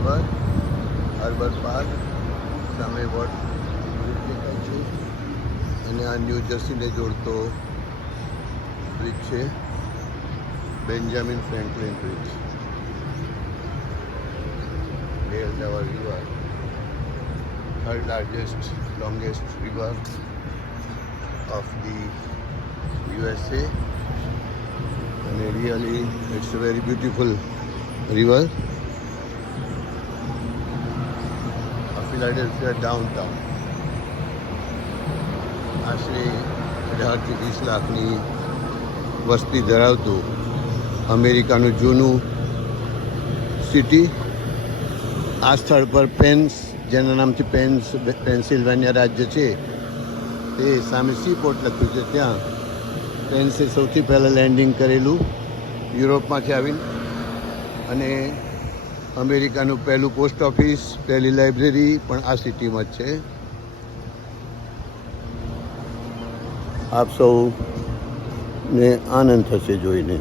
River, harbour park, સામે vote bridge દેખાય છે અને આ ન્યૂ જર્સીને જોડતો બ્રિજ છે, Benjamin Franklin bridge. Delaware River, third largest, longest river of the USA, and really it's a very beautiful river. Philadelphia downtown. આશરે 18 થી 20 લાખની વસ્તી ધરાવતું અમેરિકાનું જૂનું સિટી. આ સ્થળ પર પેન્સ, જેના નામથી પેન્સિલ્વેનિયા રાજ્ય છે, તે સામે સી પોર્ટ લખ્યું છે, ત્યાં પેન્સે સૌથી પહેલાં લેન્ડિંગ કરેલું યુરોપમાંથી આવીને. અને અમેરિકાનું પહેલું પોસ્ટ ઓફિસ, પહેલી લાઇબ્રેરી પણ આ સિટીમાં જ છે. આપ સૌને આનંદ થશે જોઈને.